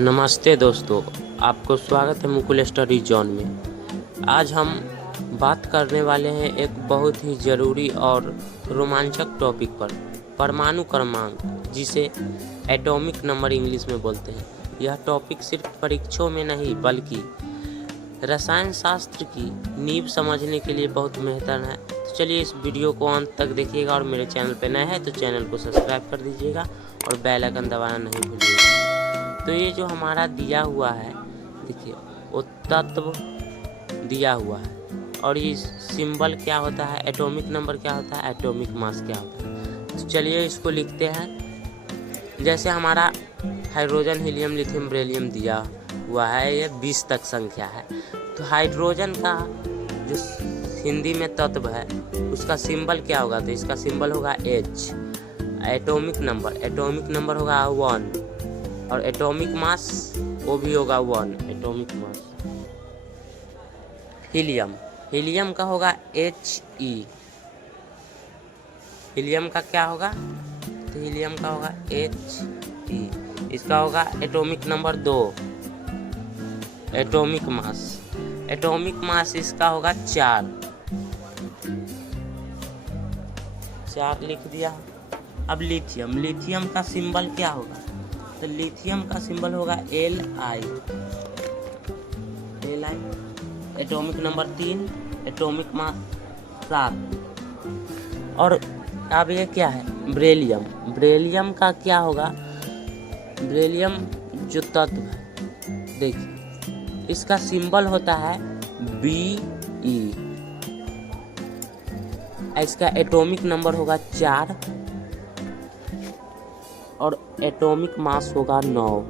नमस्ते दोस्तों, आपको स्वागत है मुकुल स्टडी जोन में। आज हम बात करने वाले हैं एक बहुत ही ज़रूरी और रोमांचक टॉपिक पर, परमाणु क्रमांक, जिसे एटॉमिक नंबर इंग्लिश में बोलते हैं। यह टॉपिक सिर्फ परीक्षाओं में नहीं बल्कि रसायन शास्त्र की नींव समझने के लिए बहुत बेहतर है। तो चलिए इस वीडियो को अंत तक देखिएगा और मेरे चैनल पर नए हैं तो चैनल को सब्सक्राइब कर दीजिएगा और बेल आइकन दबाना नहीं भूलिएगा। तो ये जो हमारा दिया हुआ है, देखिए वो तत्व दिया हुआ है और ये सिंबल क्या होता है, एटॉमिक नंबर क्या होता है, एटॉमिक मास क्या होता है। तो चलिए इसको लिखते हैं। जैसे हमारा हाइड्रोजन, हीलियम, लिथियम, बेरिलियम दिया हुआ है, ये 20 तक संख्या है। तो हाइड्रोजन का जो हिंदी में तत्व है उसका सिंबल क्या होगा, तो इसका सिंबल होगा H। एटॉमिक नंबर होगा 1 और एटॉमिक मास वो भी होगा 1 एटॉमिक मास। हीलियम का होगा He। हीलियम का क्या होगा, तो हीलियम का होगा He। इसका होगा एटॉमिक नंबर 2। एटॉमिक मास इसका होगा 4 लिख दिया। अब लिथियम का सिंबल क्या होगा, तो लिथियम का सिंबल होगा Li। Atomic number 3, atomic mass 7। और अब ये क्या है, ब्रेलियम का क्या होगा, ब्रेलियम जो तत्व है देखिए इसका सिंबल होता है Be। इसका एटॉमिक नंबर होगा 4 और एटॉमिक मास होगा 9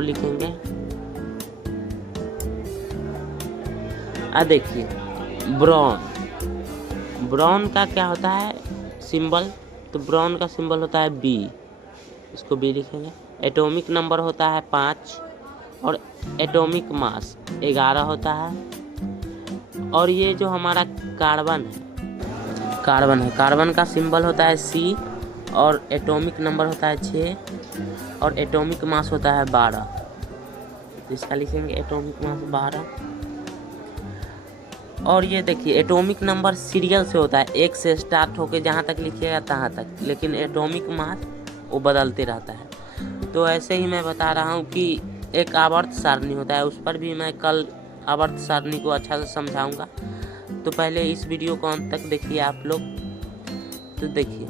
लिखेंगे। देखिए ब्रॉन का क्या होता है सिंबल, तो ब्रॉन का सिंबल होता है B। इसको B लिखेंगे। एटॉमिक नंबर होता है 5 और एटॉमिक मास 11 होता है। और ये जो हमारा कार्बन का सिंबल होता है C और एटॉमिक नंबर होता है 6 और एटॉमिक मास होता है 12। तो इसका लिखेंगे एटॉमिक मास 12। और ये देखिए एटॉमिक नंबर सीरियल से होता है, 1 से स्टार्ट होके जहाँ तक लिखिएगा तहाँ तक, लेकिन एटॉमिक मास वो बदलते रहता है। तो ऐसे ही मैं बता रहा हूँ कि एक आवर्त सारणी होता है, उस पर भी मैं कल आवर्त सारणी को अच्छा से समझाऊंगा। तो पहले इस वीडियो को अंत तक देखिए आप लोग। तो देखिए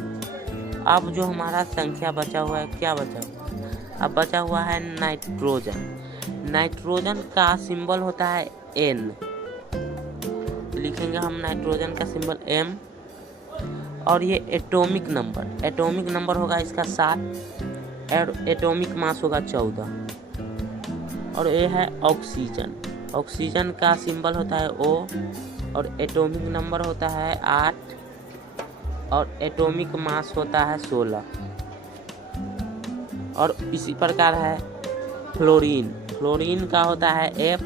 अब जो हमारा संख्या बचा हुआ है, क्या बचा हुआ है, अब बचा हुआ है नाइट्रोजन का सिंबल होता है N। तो लिखेंगे हम नाइट्रोजन का सिंबल M। और ये एटॉमिक नंबर होगा इसका 7 और एटॉमिक मास होगा 14। और ये है ऑक्सीजन का सिंबल होता है O और एटॉमिक नंबर होता है 8 और एटॉमिक मास होता है 16। और इसी प्रकार है फ्लोरीन का होता है F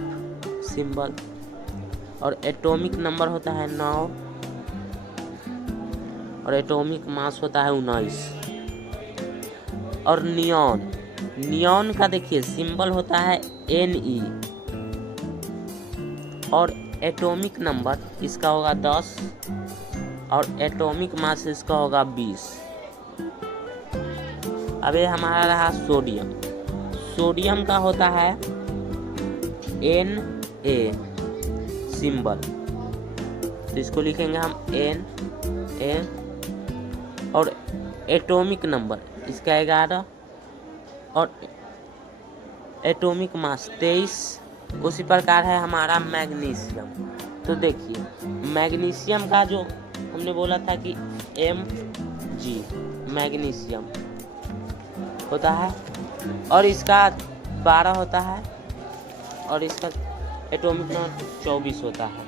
सिंबल और एटॉमिक नंबर होता है 9 और एटॉमिक मास होता है 19। और नियॉन का देखिए सिंबल होता है Ne और एटॉमिक नंबर इसका होगा 10 और एटॉमिक मास इसका होगा 20। अब ये हमारा रहा सोडियम का होता है Na सिंबल। तो इसको लिखेंगे हम Na और एटॉमिक नंबर इसका 11 और एटॉमिक मास 23। उसी प्रकार है हमारा मैग्नीशियम। तो देखिए मैग्नीशियम का जो हमने बोला था कि Mg मैग्नीशियम होता है और इसका 12 होता है और इसका एटॉमिक नंबर 24 होता है।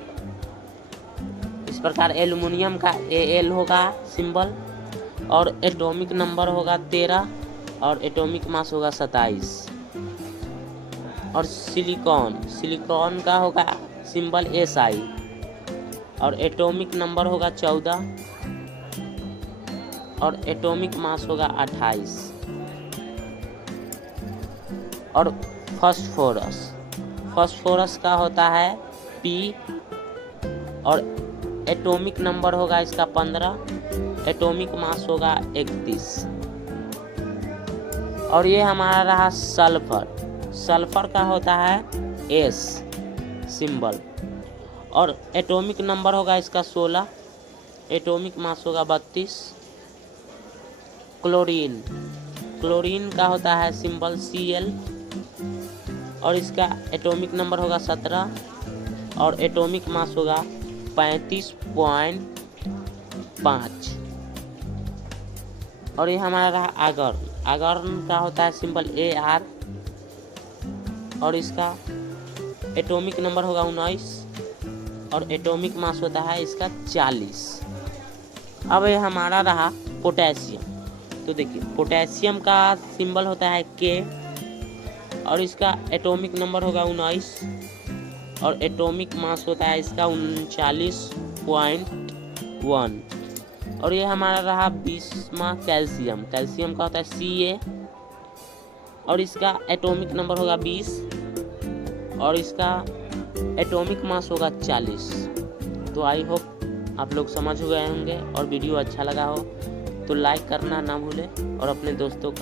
इस प्रकार एल्युमिनियम का Al होगा सिंबल और एटॉमिक नंबर होगा 13 और एटॉमिक मास होगा 27। और सिलिकॉन का होगा सिंबल Si और एटॉमिक नंबर होगा 14 और एटॉमिक मास होगा 28। और फास्फोरस का होता है P और एटॉमिक नंबर होगा इसका 15, एटॉमिक मास होगा 31। और ये हमारा रहा सल्फर का होता है S सिंबल और एटॉमिक नंबर होगा इसका 16, एटॉमिक मास होगा 32। क्लोरीन का होता है सिंबल Cl और इसका एटॉमिक नंबर होगा 17 और एटॉमिक मास होगा 35.5। और ये हमारा रहा आगर्न का होता है सिंबल Ar और इसका एटॉमिक नंबर होगा 19 और एटॉमिक मास होता है इसका 40। अब ये हमारा रहा पोटेशियम। तो देखिए पोटेशियम का सिंबल होता है K और इसका एटॉमिक नंबर होगा 19 और एटॉमिक मास होता है इसका 39.1। और ये हमारा रहा 20वां कैल्शियम का होता है Ca और इसका एटॉमिक नंबर होगा 20 और इसका एटॉमिक मास होगा 40। तो आई होप आप लोग समझ गए होंगे और वीडियो अच्छा लगा हो तो लाइक करना ना भूलें और अपने दोस्तों का